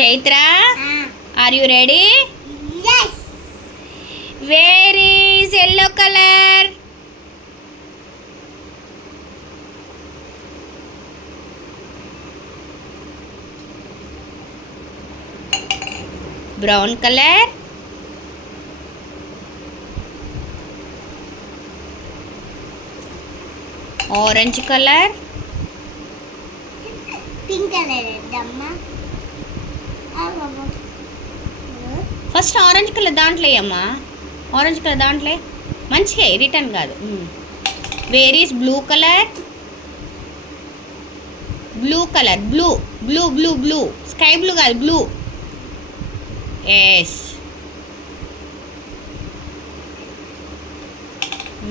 Chaitra, are you ready? Yes. Where is yellow color? Brown color. Orange color. Pink color. Damma. First orange colour దాంట్లో అమ్మా, orange colour దాంట్లో మంచిగా return కాదు. Where is blue colour? Blue colour, blue blue blue blue, sky blue కాదు, blue. Yes.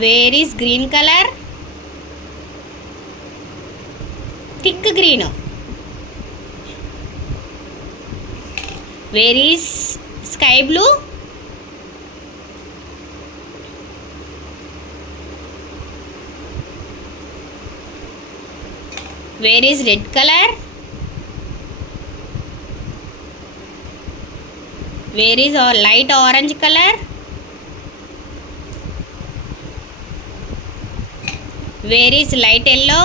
Where is green colour? Thick green. Where is sky blue? Where is red colour? Where is light orange colour? Where is light yellow?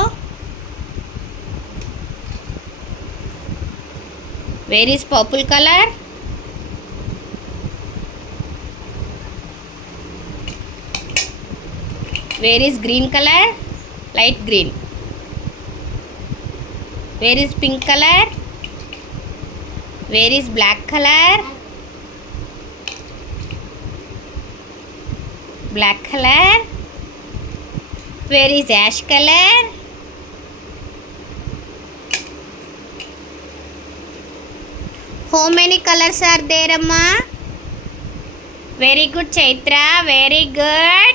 Where is purple colour? Where is green colour? Light green. Where is pink colour? Where is black colour? Black colour. Where is ash colour? How many colors are there, Amma? Very good, Chaitra. Very good.